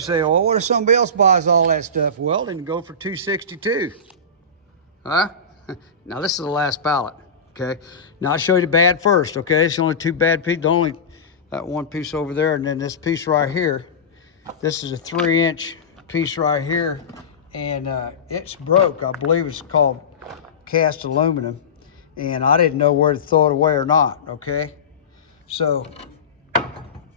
You say, well, what if somebody else buys all that stuff? Well, then go for $262. Huh? Now this is the last pallet, okay? Now I'll show you the bad first, okay? It's only two bad pieces, only that one piece over there, and then this piece right here. This is a 3-inch piece right here, and it's broke. I believe it's called cast aluminum, and I didn't know where to throw it away or not, okay? So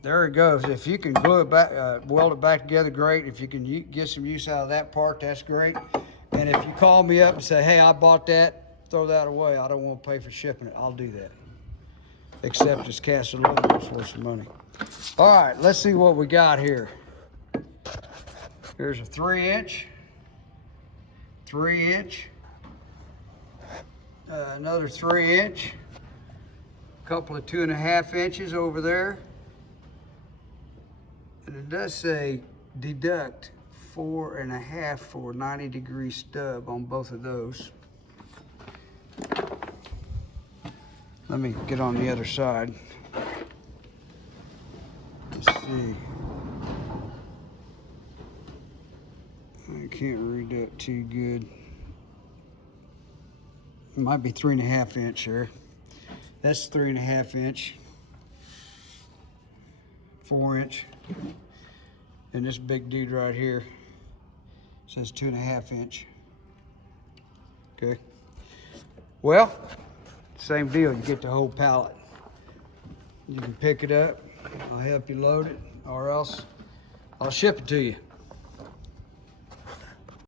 there it goes. If you can glue it back, weld it back together, great. If you can get some use out of that part, that's great. And if you call me up and say, hey, I bought that, throw that away, I don't want to pay for shipping it, I'll do that. Except it's cast aluminum, it's worth some money. All right, let's see what we got here. Here's a 3-inch, 3-inch, another 3-inch, a couple of 2.5 inches over there. And it does say deduct 4.5 for a 90-degree stub on both of those. Let me get on the other side. Let's see. I can't read that too good. It might be 3.5 inch there. That's 3.5 inch. 4 inch. And this big dude right here says 2.5 inch. Okay. Well, same deal. You get the whole pallet. You can pick it up. I'll help you load it, or else I'll ship it to you.